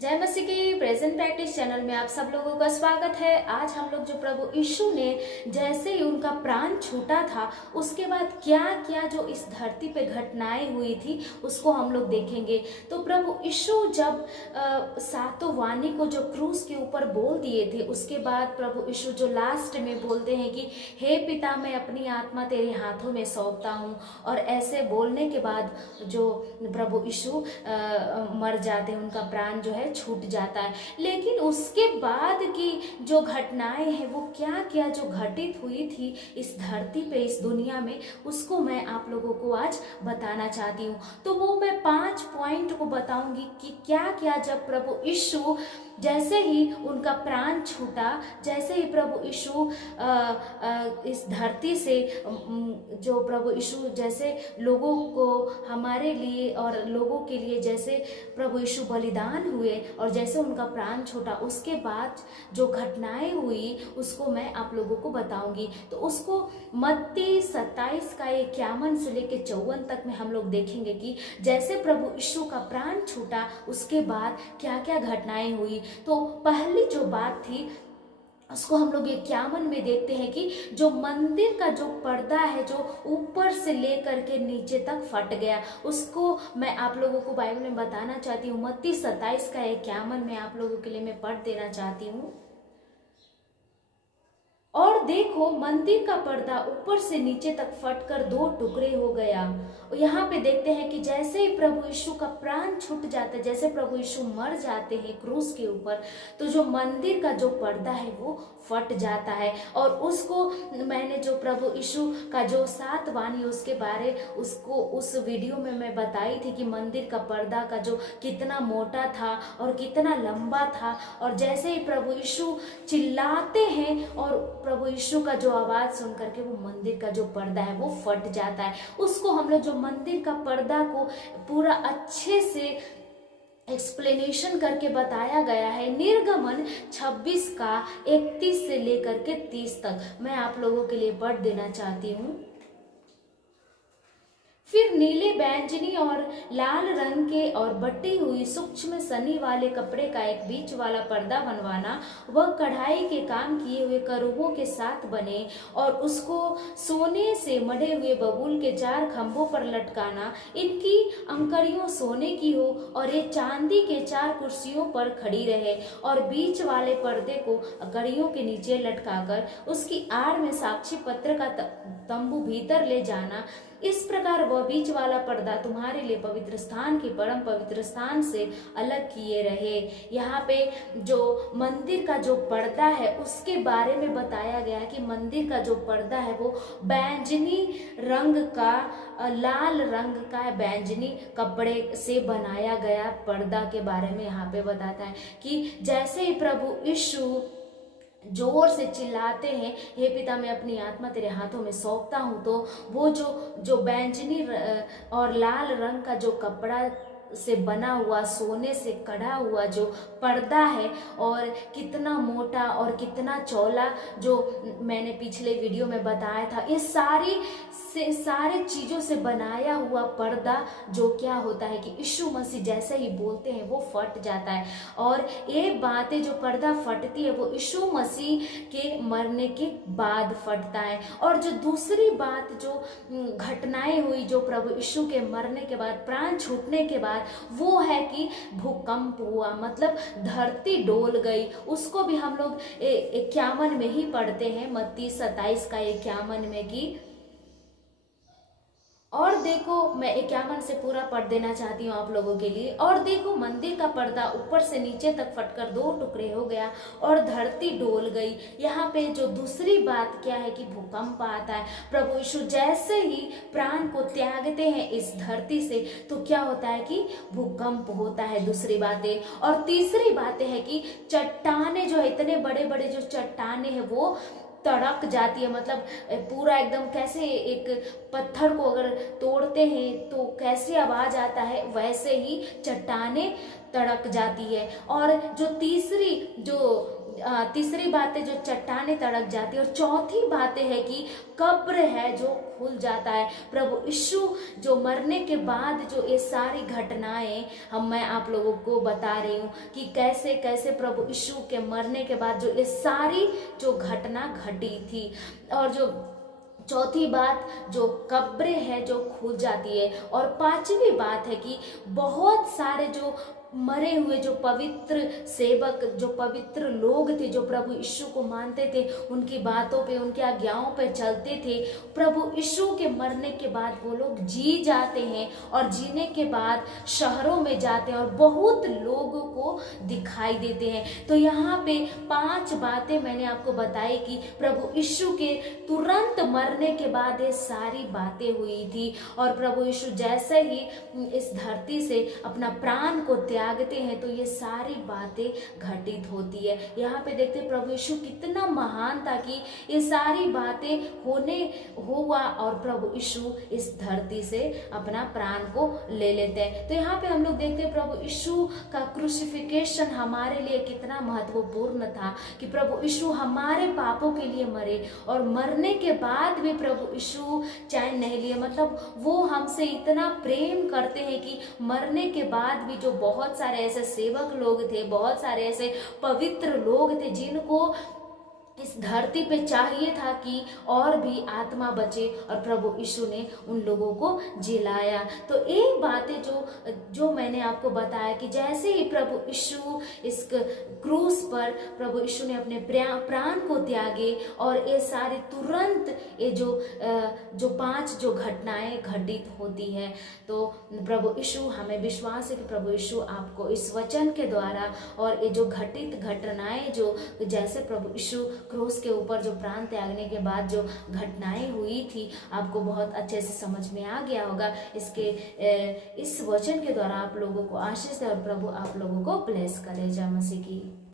जय मसीह की present practice channel में आप सब लोगों का स्वागत है। आज हम लोग जो प्रभु यीशु ने जैसे ही उनका प्राण छूटा था उसके बाद क्या क्या जो इस धरती पे घटनाएं हुई थी उसको हम लोग देखेंगे। तो प्रभु यीशु जब सातों वाणी को जो क्रूस के ऊपर बोल दिए थे उसके बाद प्रभु यीशु जो लास्ट में बोलते हैं कि हे पिता मैं अपनी आत्मा तेरे हाथों में सौंपता हूँ, और ऐसे बोलने के बाद जो प्रभु यीशु मर जाते हैं, उनका प्राण जो है छूट जाता है। लेकिन उसके बाद की जो घटनाएं हैं वो क्या क्या जो घटित हुई थी इस धरती पे, इस दुनिया में, उसको मैं आप लोगों को आज बताना चाहती हूँ। तो वो मैं 5 पॉइंट को बताऊंगी कि क्या क्या जब प्रभु यीशु जैसे ही उनका प्राण छूटा, जैसे ही प्रभु यीशु इस धरती से जो प्रभु यीशु जैसे लोगों को हमारे लिए और लोगों के लिए जैसे प्रभु यीशु बलिदान हुए और जैसे उनका प्राण छूटा, उसके बाद जो घटनाएं हुई उसको मैं आप लोगों को बताऊंगी। तो उसको मत्ती 27 का 51 से लेके 54 तक में हम लोग देखेंगे कि जैसे प्रभु यीशु का प्राण छूटा उसके बाद क्या क्या घटनाएं हुई। तो पहली जो बात थी उसको हम लोग 51 में देखते हैं कि जो मंदिर का जो पर्दा है जो ऊपर से लेकर के नीचे तक फट गया, उसको मैं आप लोगों को बाइबल में बताना चाहती हूँ। मत्ती 27 का 51 में आप लोगों के लिए मैं पढ़ देना चाहती हूँ। और देखो मंदिर का पर्दा ऊपर से नीचे तक फटकर 2 टुकड़े हो गया। यहाँ पे देखते हैं कि जैसे ही प्रभु यीशु का प्राण छूट जाता है, जैसे प्रभु यीशु मर जाते हैं क्रूस के ऊपर, तो जो मंदिर का जो पर्दा है वो फट जाता है। और उसको मैंने जो प्रभु यीशु का जो 7 वाणी उसके बारे उसको उस वीडियो में मैं बताई थी कि मंदिर का पर्दा का जो कितना मोटा था और कितना लंबा था, और जैसे ही प्रभु यीशु चिल्लाते हैं और प्रभु यीशु का जो आवाज सुन करके वो मंदिर का जो पर्दा है वो फट जाता है। उसको हम लोग जो मंदिर का पर्दा को पूरा अच्छे से एक्सप्लेनेशन करके बताया गया है। निर्गमन 26 का 31 से लेकर के 30 तक मैं आप लोगों के लिए पढ़ देना चाहती हूँ। फिर नीले, बैंगनी और लाल रंग के और बटी हुई सूक्ष्म सनी वाले कपड़े का एक बीच वाला पर्दा बनवाना, वह कढ़ाई के काम किए हुए करूबों के साथ बने, और उसको सोने से मढ़े हुए बबूल के 4 खंभों पर लटकाना। इनकी अंकड़ियों सोने की हो और ये चांदी के 4 कुर्सियों पर खड़ी रहे, और बीच वाले पर्दे को अंकड़ियों के नीचे लटकाकर उसकी आड़ में साक्षी पत्र का तंबू भीतर ले जाना। इस प्रकार वह बीच वाला पर्दा तुम्हारे लिए पवित्र स्थान के परम पवित्र स्थान से अलग किए रहे। यहाँ पे जो मंदिर का जो पर्दा है उसके बारे में बताया गया है कि मंदिर का जो पर्दा है वो बैंगनी रंग का, लाल रंग का बैंगनी कपड़े से बनाया गया पर्दा के बारे में यहाँ पे बताता है कि जैसे ही प्रभु यीशु जोर से चिल्लाते हैं हे पिता मैं अपनी आत्मा तेरे हाथों में सौंपता हूँ, तो वो जो बैंगनी और लाल रंग का जो कपड़ा से बना हुआ सोने से कढ़ा हुआ जो पर्दा है, और कितना मोटा और कितना चौड़ा, जो मैंने पिछले वीडियो में बताया था, ये सारे चीजों से बनाया हुआ पर्दा जो क्या होता है कि यीशु मसीह जैसे ही बोलते हैं वो फट जाता है। और ये बातें जो पर्दा फटती है वो यीशु मसीह के मरने के बाद फटता है। और जो दूसरी बात जो घटनाएं हुई जो प्रभु यीशु के मरने के बाद, प्राण छूटने के बाद, वो है कि भूकंप हुआ, मतलब धरती डोल गई। उसको भी हम लोग 51 में ही पढ़ते हैं, मत्ती 27 का 51 में कि और देखो मैं 51 से पूरा पढ़ देना चाहती हूँ आप लोगों के लिए। और देखो मंदिर का पर्दा ऊपर से नीचे तक फटकर 2 टुकड़े हो गया और धरती डोल गई। यहाँ पे जो दूसरी बात क्या है कि भूकंप आता है। प्रभु यीशु जैसे ही प्राण को त्यागते हैं इस धरती से तो क्या होता है कि भूकंप होता है। दूसरी बातें और तीसरी बातें है कि चट्टाने जो है, इतने बड़े बड़े जो चट्टाने हैं वो तड़क जाती है, मतलब पूरा एकदम कैसे एक पत्थर को अगर तोड़ते हैं तो कैसे आवाज आता है वैसे ही चट्टाने तड़क जाती है। और जो तीसरी बात है जो चट्टाने तड़क जाती है। और चौथी बात है कि कब्र है जो खुल जाता है। प्रभु यीशु जो मरने के बाद जो ये सारी घटनाएं मैं आप लोगों को बता रही हूँ कि कैसे कैसे प्रभु यीशु के मरने के बाद जो ये सारी जो घटना घटी थी। और जो चौथी बात, जो कब्रें है जो खुल जाती है। और पांचवी बात है कि बहुत सारे जो मरे हुए जो पवित्र सेवक, जो पवित्र लोग थे, जो प्रभु यीशु को मानते थे, उनकी बातों पे, उनकी आज्ञाओं पे चलते थे, प्रभु यीशु के मरने के बाद वो लोग जी जाते हैं और जीने के बाद शहरों में जाते हैं और बहुत लोगों को दिखाई देते हैं। तो यहाँ पे 5 बातें मैंने आपको बताई कि प्रभु यीशु के तुरंत मरने के बाद ये सारी बातें हुई थी। और प्रभु यीशु जैसे ही इस धरती से अपना प्राण को त्यागते हैं तो ये सारी बातें घटित होती है। यहाँ पे देखते प्रभु यीशु कितना महान था कि ये सारी बातें हुआ और प्रभु यीशु इस धरती से अपना प्राण को ले लेते हैं। तो यहाँ पे हम लोग देखते हैं प्रभु यीशु का क्रूसिफिकेशन हमारे लिए कितना महत्वपूर्ण था कि प्रभु यीशु हमारे पापों के लिए मरे और मरने के बाद भी प्रभु यीशु चैन नहीं लिए। मतलब वो हमसे इतना प्रेम करते हैं कि मरने के बाद भी जो बहुत सारे ऐसे सेवक लोग थे, बहुत सारे ऐसे पवित्र लोग थे जिनको इस धरती पे चाहिए था कि और भी आत्मा बचे, और प्रभु यीशु ने उन लोगों को जिलाया। तो एक बातें जो मैंने आपको बताया कि जैसे ही प्रभु यीशु इस क्रूस पर प्रभु यीशु ने अपने प्राण को त्यागे और ये सारे तुरंत ये जो 5 जो घटनाएं घटित होती है। तो प्रभु यीशु, हमें विश्वास है कि प्रभु यीशु आपको इस वचन के द्वारा और ये जो घटित घटनाएं जो जैसे प्रभु यीशु क्रूस के ऊपर जो प्राण त्यागने के बाद जो घटनाएं हुई थी आपको बहुत अच्छे से समझ में आ गया होगा। इस वचन के द्वारा आप लोगों को आशीष दे और प्रभु आप लोगों को ब्लेस करे। जय मसीह की।